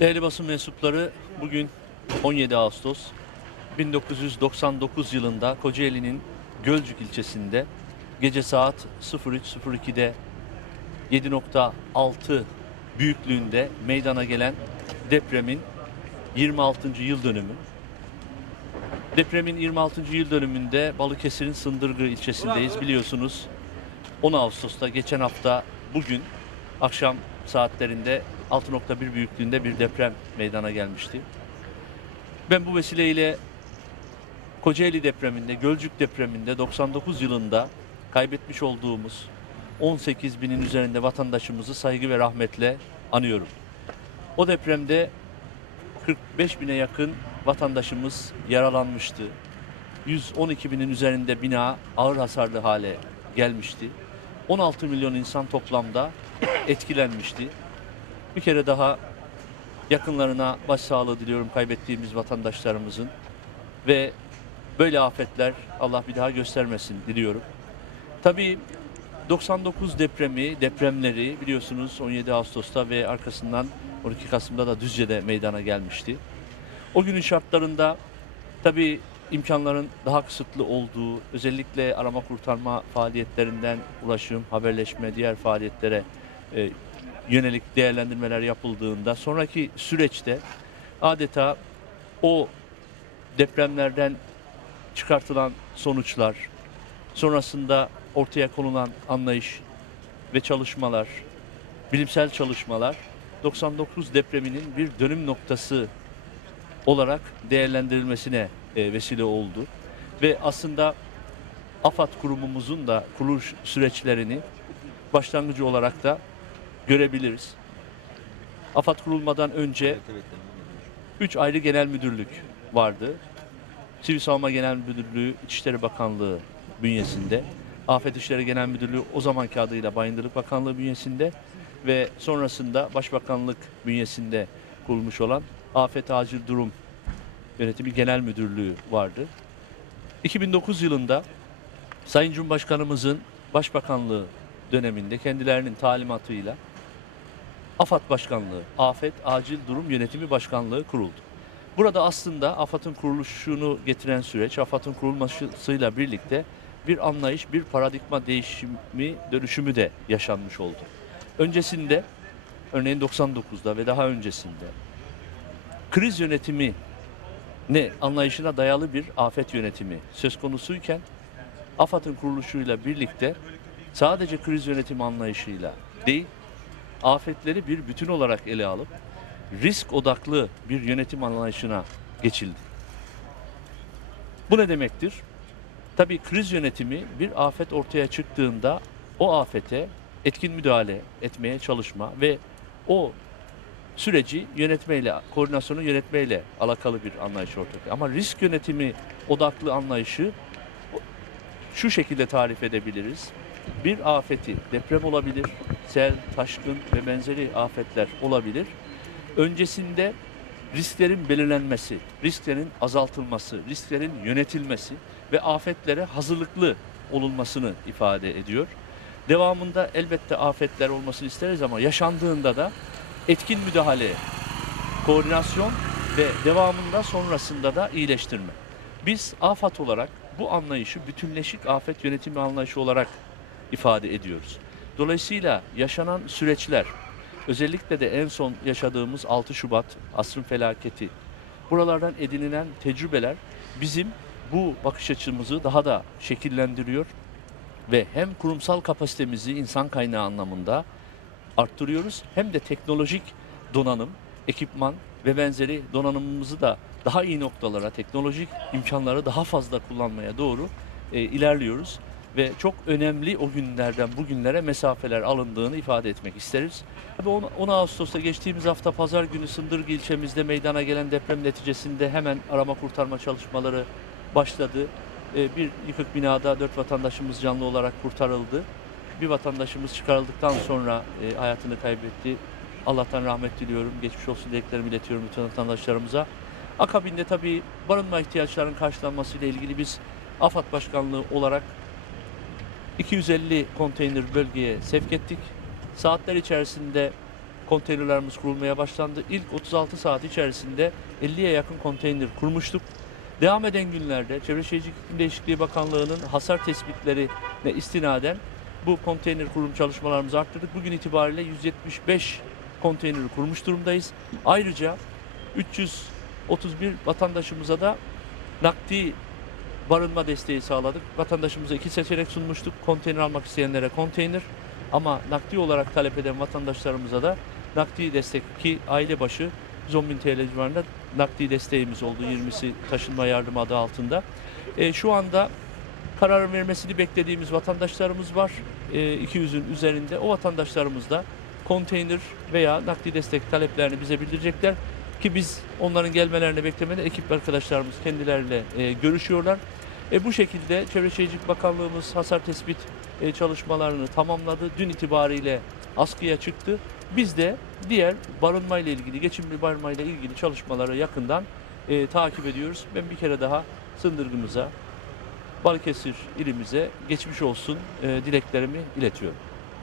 Değerli basın mensupları bugün 17 Ağustos 1999 yılında Kocaeli'nin Gölcük ilçesinde gece saat 03.02'de 7.6 büyüklüğünde meydana gelen depremin 26. yıl dönümü. Depremin 26. yıl dönümünde Balıkesir'in Sındırgı ilçesindeyiz biliyorsunuz. 10 Ağustos'ta geçen hafta bugün akşam saatlerinde 6.1 büyüklüğünde bir deprem meydana gelmişti. Ben bu vesileyle Kocaeli depreminde, Gölcük depreminde 99 yılında kaybetmiş olduğumuz 18 binin üzerinde vatandaşımızı saygı ve rahmetle anıyorum. O depremde 45 bine yakın vatandaşımız yaralanmıştı. 112 binin üzerinde bina ağır hasarlı hale gelmişti. 16 milyon insan toplamda etkilenmişti. Bir kere daha yakınlarına başsağlığı diliyorum kaybettiğimiz vatandaşlarımızın ve böyle afetler Allah bir daha göstermesin diliyorum. Tabii 99 depremi, depremleri biliyorsunuz 17 Ağustos'ta ve arkasından 12 Kasım'da da Düzce'de meydana gelmişti. O günün şartlarında tabii imkanların daha kısıtlı olduğu, özellikle arama kurtarma faaliyetlerinden ulaşım, haberleşme, diğer faaliyetlere e, yönelik değerlendirmeler yapıldığında sonraki süreçte adeta o depremlerden çıkartılan sonuçlar, sonrasında ortaya konulan anlayış ve çalışmalar, bilimsel çalışmalar 99 depreminin bir dönüm noktası olarak değerlendirilmesine e, vesile oldu. Ve aslında AFAD kurumumuzun da kuruluş süreçlerini başlangıcı olarak da görebiliriz. AFAD kurulmadan önce 3 ayrı genel müdürlük vardı. Sivil Savunma Genel Müdürlüğü, İçişleri Bakanlığı bünyesinde. Afet İşleri Genel Müdürlüğü o zamanki adıyla Bayındırlık Bakanlığı bünyesinde ve sonrasında Başbakanlık bünyesinde kurulmuş olan Afet Acil Durum Yönetimi Genel Müdürlüğü vardı. 2009 yılında Sayın Cumhurbaşkanımızın Başbakanlığı döneminde kendilerinin talimatıyla AFAD Başkanlığı, Afet Acil Durum Yönetimi Başkanlığı kuruldu. Burada aslında AFAD'ın kuruluşunu getiren süreç, AFAD'ın kurulmasıyla birlikte bir anlayış, bir paradigma değişimi, dönüşümü de yaşanmış oldu. Öncesinde, örneğin 99'da ve daha öncesinde kriz yönetimi ne anlayışına dayalı bir afet yönetimi söz konusuyken AFAD'ın kuruluşuyla birlikte sadece kriz yönetimi anlayışıyla değil, afetleri bir bütün olarak ele alıp risk odaklı bir yönetim anlayışına geçildi. Bu ne demektir? Tabii kriz yönetimi bir afet ortaya çıktığında o afete etkin müdahale etmeye çalışma ve o süreci yönetmeyle, koordinasyonu yönetmeyle alakalı bir anlayış ortaya. Ama risk yönetimi odaklı anlayışı şu şekilde tarif edebiliriz. Bir afeti, deprem olabilir, sel, taşkın ve benzeri afetler olabilir. Öncesinde risklerin belirlenmesi, risklerin azaltılması, risklerin yönetilmesi ve afetlere hazırlıklı olunmasını ifade ediyor. Devamında elbette afetler olmasını isteriz ama yaşandığında da etkin müdahale, koordinasyon ve devamında sonrasında da iyileştirme. Biz AFAD olarak bu anlayışı bütünleşik afet yönetimi anlayışı olarak ifade ediyoruz. Dolayısıyla yaşanan süreçler, özellikle de en son yaşadığımız 6 Şubat asrın felaketi, buralardan edinilen tecrübeler bizim bu bakış açımızı daha da şekillendiriyor ve hem kurumsal kapasitemizi insan kaynağı anlamında arttırıyoruz hem de teknolojik donanım, ekipman ve benzeri donanımımızı da daha iyi noktalara, teknolojik imkanları daha fazla kullanmaya doğru e, ilerliyoruz ve çok önemli o günlerden bugünlere mesafeler alındığını ifade etmek isteriz. Tabii 10, 10 Ağustos'ta geçtiğimiz hafta pazar günü Sındırgı ilçemizde meydana gelen deprem neticesinde hemen arama kurtarma çalışmaları başladı. E, bir yıkık binada dört vatandaşımız canlı olarak kurtarıldı. Bir vatandaşımız çıkarıldıktan sonra e, hayatını kaybetti. Allah'tan rahmet diliyorum. Geçmiş olsun dileklerimi iletiyorum bütün vatandaşlarımıza. Akabinde tabii barınma ihtiyaçlarının karşılanması ile ilgili biz AFAD Başkanlığı olarak 250 konteyner bölgeye sevk ettik. Saatler içerisinde konteynerlarımız kurulmaya başlandı. İlk 36 saat içerisinde 50'ye yakın konteyner kurmuştuk. Devam eden günlerde Çevre Şehircilik İklim Değişikliği Bakanlığı'nın hasar tespitlerine istinaden bu konteyner kurum çalışmalarımızı arttırdık. Bugün itibariyle 175 konteyneri kurmuş durumdayız. Ayrıca 331 vatandaşımıza da nakdi barınma desteği sağladık. Vatandaşımıza iki seçenek sunmuştuk. Konteyner almak isteyenlere konteyner ama nakdi olarak talep eden vatandaşlarımıza da nakdi destek ki aile başı 110 bin TL civarında nakdi desteğimiz oldu. 20'si taşınma yardımı adı altında. E, şu anda karar vermesini beklediğimiz vatandaşlarımız var. E, 200'ün üzerinde. O vatandaşlarımız da konteyner veya nakdi destek taleplerini bize bildirecekler. Ki biz onların gelmelerini beklemeden ekip arkadaşlarımız kendileriyle e, görüşüyorlar. E, bu şekilde Çevre Şehircilik Bakanlığımız hasar tespit e, çalışmalarını tamamladı. Dün itibariyle askıya çıktı. Biz de diğer barınma ile ilgili, geçimli barınma ile ilgili çalışmaları yakından e, takip ediyoruz. Ben bir kere daha Sındırgımıza, Balıkesir ilimize geçmiş olsun e, dileklerimi iletiyorum.